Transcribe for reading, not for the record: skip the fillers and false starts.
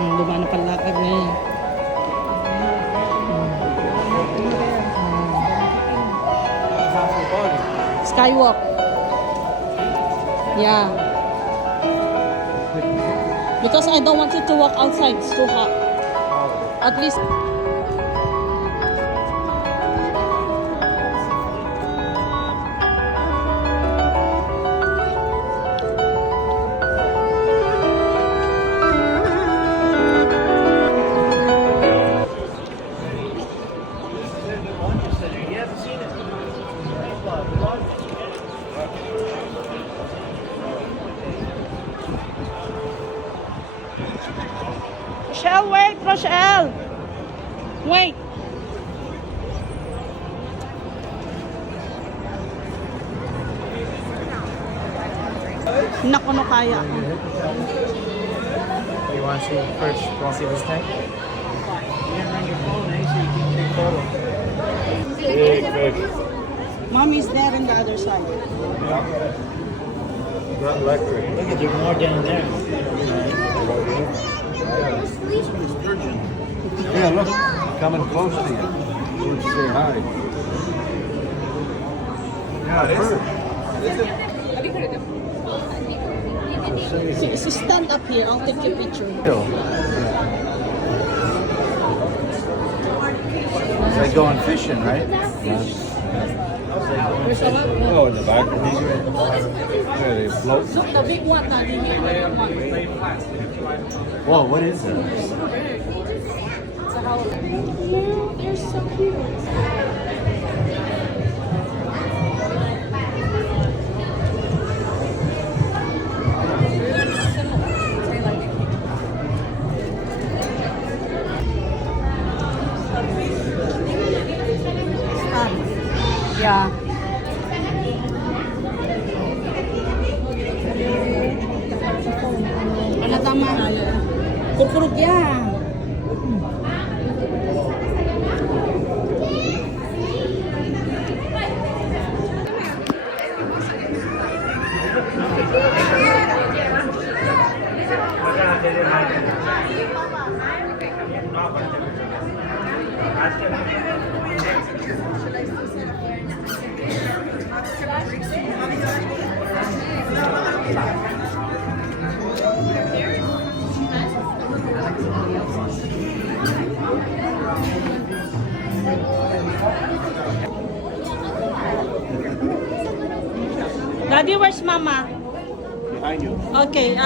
Lumano palakad ngayon. Skywalk. Yeah. Because I don't want you to walk outside. It's too hot. At least. Rochelle, wait, Rochelle. Wait. Naku, no kaya. You want to see first? You want to see this tank? Big fish. Mommy's there on the other side. Not electric. Look at there's more down there. Yeah, look, coming close to you. Let's say hi. Yeah, So stand up here. I'll take your picture. It's like going fishing, right? Oh, in the back. Yeah, they float. Look, the big one, Daddy. Whoa, what is it? They're so cute. Yeah. Ano tama? Kukurog yan. Daddy, where's Mama? Behind you. Okay,